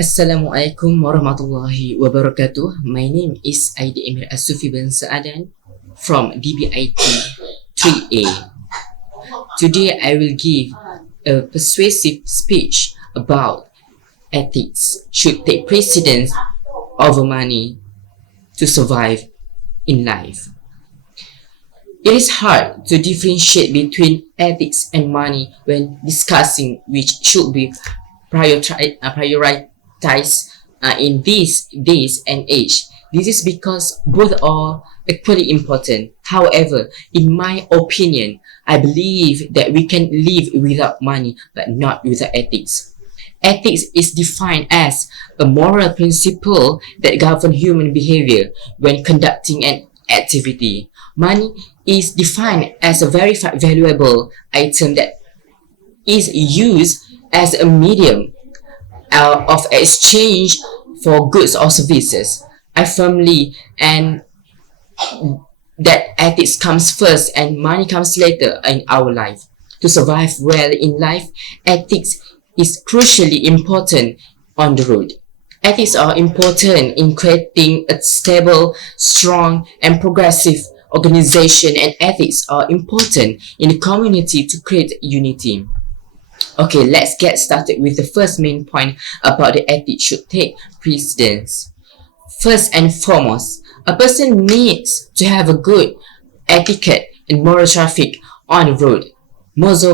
Assalamualaikum warahmatullahi wabarakatuh. My name is EMIR ASSUFI Bangsa ADAN from DBIT 3A. Today I will give a persuasive speech about ethics should take precedence over money to survive in life. It is hard to differentiate between ethics and money when discussing which should be prioritized in these days and age. This is because both are equally important. However, in my opinion, I believe that we can live without money but not without ethics. Ethics is defined as a moral principle that governs human behavior when conducting an activity. Money is defined as a very valuable item that is used as a medium of exchange for goods or services. I firmly and that ethics comes first and money comes later in our life. To survive well in life, ethics is crucially important on the road. Ethics are important in creating a stable, strong, and progressive organization, and ethics are important in the community to create unity. Okay, let's get started with the first main point about the ethics should take precedence. First and foremost, a person needs to have a good etiquette and moral traffic on the road. Most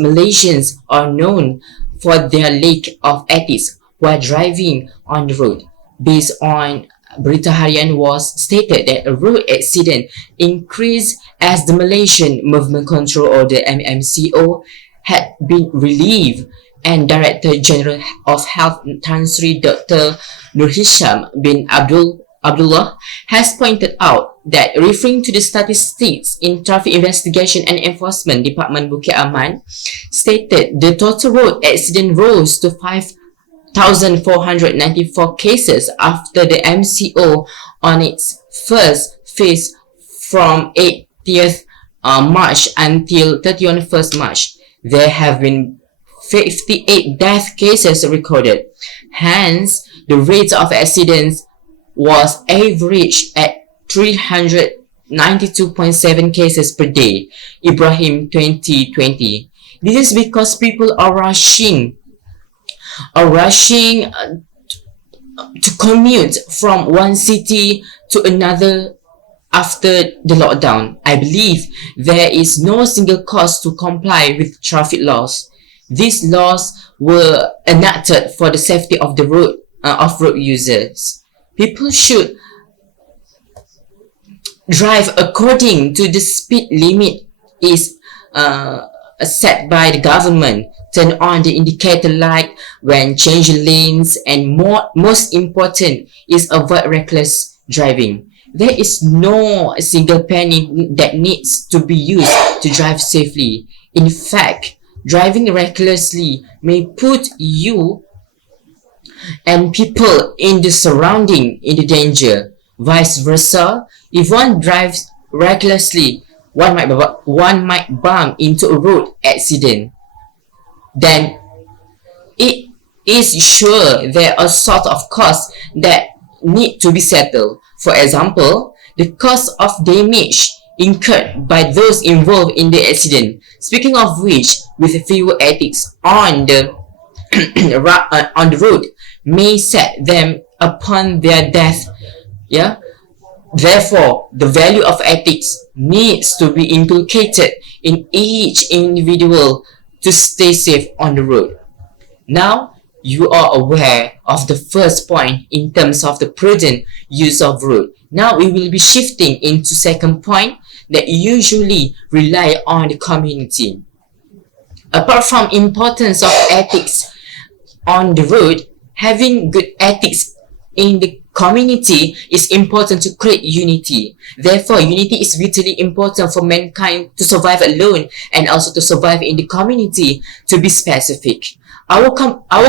Malaysians are known for their lack of ethics while driving on the road. Based on Berita Harian was stated that a road accident increased as the Malaysian Movement Control Order MCO had been relieved, and Director General of Health Tan Sri Dr. Nur Hisham bin Abdullah has pointed out that, referring to the statistics in Traffic Investigation and Enforcement Department Bukit Aman, stated the total road accident rose to 5,494 cases after the MCO on its first phase from 80th March until 31st March. There have been 58 death cases recorded. Hence, the rate of accidents was averaged at 392.7 cases per day. Ibrahim 2020. This is because people are rushing to commute from one city to another after the lockdown. I believe there is no single cause to comply with traffic laws. These laws were enacted for the safety of the road users. People should drive according to the speed limit is set by the government. Turn on the indicator light when changing lanes, and most important is avoid reckless driving. There is no single penny that needs to be used to drive safely. In fact, driving recklessly may put you and people in the surrounding in the danger. Vice versa, if one drives recklessly, one might bump into a road accident. Then it is sure there are sort of costs that need to be settled. For example, the cost of damage incurred by those involved in the accident. Speaking of which, with fewer ethics on the on the road may set them upon their death. Yeah. Therefore, the value of ethics needs to be inculcated in each individual to stay safe on the road. Now, you are aware of the first point in terms of the prudent use of road. Now we will be shifting into second point that usually rely on the community. Apart from importance of ethics on the road, having good ethics in the community is important to create unity. Therefore, unity is vitally important for mankind to survive alone and also to survive in the community. To be specific, our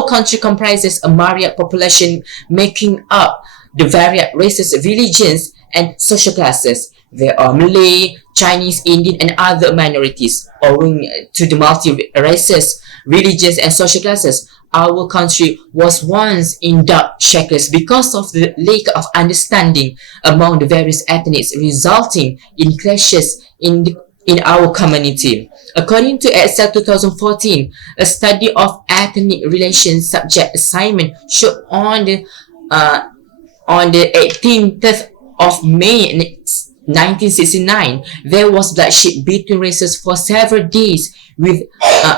country comprises a myriad population making up the varied races, religions, and social classes. There are Malay, Chinese, Indian, and other minorities. Owing to the multi-races, religions, and social classes, our country was once in dark shackles because of the lack of understanding among the various ethnics, resulting in clashes in our community. According to Excel 2014, a study of ethnic relations subject assignment showed on the 18th of May 1969, there was bloodshed between races for several days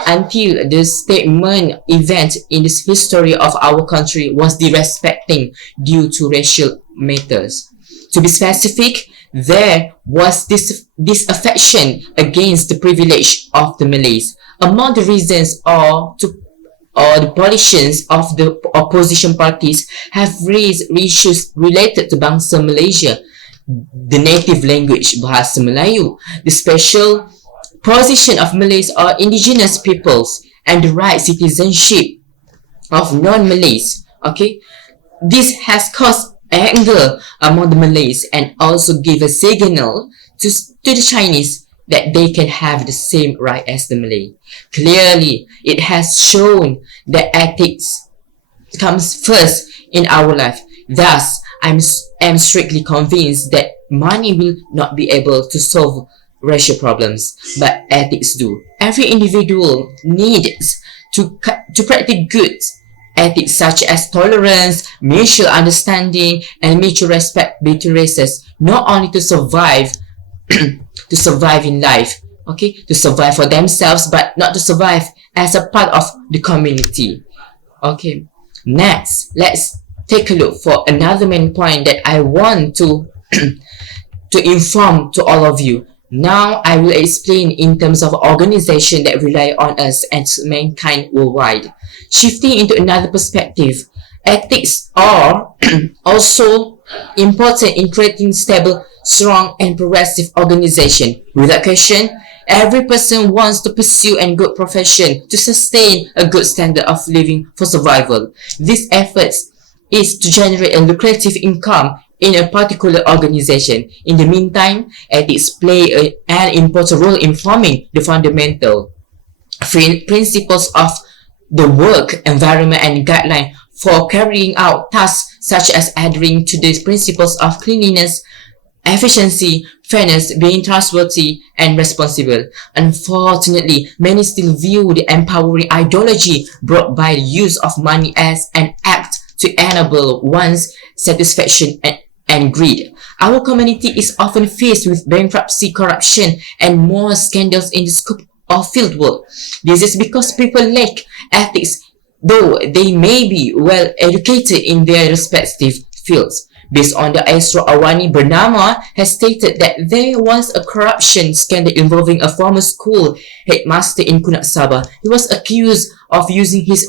until the statement event in the history of our country was disrespecting due to racial matters. To be specific, there was disaffection against the privilege of the Malays. Among the reasons or the politicians of the opposition parties have raised issues related to Bangsa Malaysia, the native language Bahasa Melayu, the special position of Malays or indigenous peoples, and the right citizenship of non-Malays. Okay, this has caused anger among the Malays and also give a signal to the Chinese that they can have the same right as the Malay. Clearly, it has shown that ethics comes first in our life. Thus, I am strictly convinced that money will not be able to solve racial problems, but ethics do. Every individual needs to practice good ethics such as tolerance, mutual understanding, and mutual respect between races, not only to survive to survive in life, okay, to survive for themselves, but not to survive as a part of the community. Okay, next, let's take a look for another main point that I want to to inform to all of you. Now I will explain in terms of organization that rely on us as mankind worldwide. Shifting into another perspective, ethics are also important in creating stable, strong, and progressive organization. Without question, every person wants to pursue a good profession to sustain a good standard of living for survival. This effort is to generate a lucrative income in a particular organization. In the meantime, ethics play an important role in forming the fundamental principles of the work environment and guidelines for carrying out tasks such as adhering to the principles of cleanliness, efficiency, fairness, being trustworthy, and responsible. Unfortunately, many still view the empowering ideology brought by the use of money as an act to enable one's satisfaction and greed. Our community is often faced with bankruptcy, corruption, and more scandals in the scope of field work. This is because people lack ethics, though they may be well educated in their respective fields. Based on the Astro Awani, Bernama has stated that there was a corruption scandal involving a former school headmaster in Kunak Sabah. He was accused of using his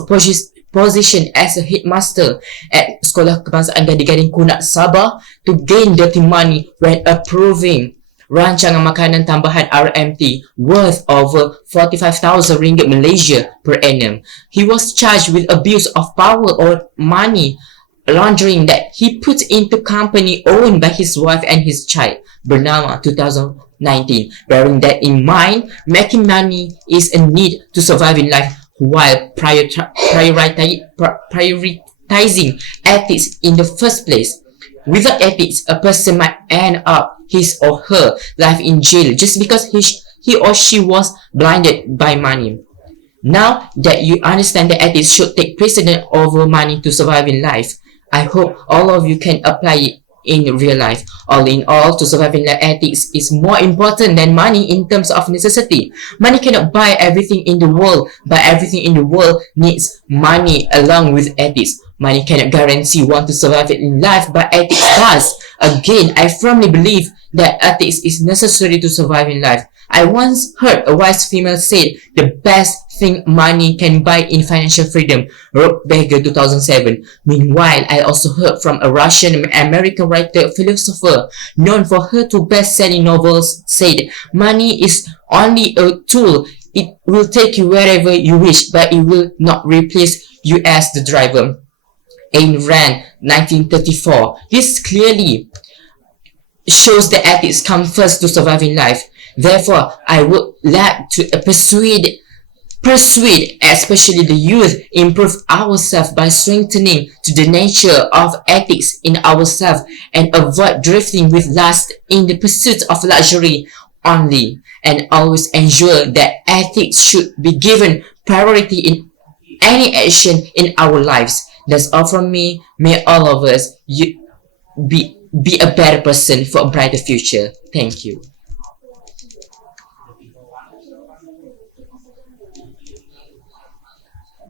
position as a headmaster at Sekolah Kebangsaan Gading-Gading Kunak Sabah to gain dirty money when approving rancangan makanan tambahan RMT worth over 45,000 ringgit Malaysia per annum. He was charged with abuse of power or money laundering that he put into company owned by his wife and his child. Bernama 2019. Bearing that in mind, making money is a need to survive in life while prioritizing ethics in the first place. Without ethics, a person might end up his or her life in jail just because he or she was blinded by money. Now that you understand that ethics should take precedence over money to survive in life, I hope all of you can apply it in real life. All in all, to survive in life, ethics is more important than money in terms of necessity. Money cannot buy everything in the world, but everything in the world needs money along with ethics. Money cannot guarantee one to survive in life, but ethics does. Again, I firmly believe that ethics is necessary to survive in life. I once heard a wise female say, the best thing money can buy in financial freedom, wrote Beggar 2007. Meanwhile, I also heard from a Russian-American writer, philosopher, known for her two best-selling novels, said, money is only a tool. It will take you wherever you wish, but it will not replace you as the driver. Ayn Rand, 1934. This clearly shows that ethics come first to survive in life. Therefore, I would like to persuade especially the youth improve ourselves by strengthening to the nature of ethics in ourselves and avoid drifting with lust in the pursuit of luxury only, and always ensure that ethics should be given priority in any action in our lives. That's all from me. May all of us be a better person for a brighter future. Thank you.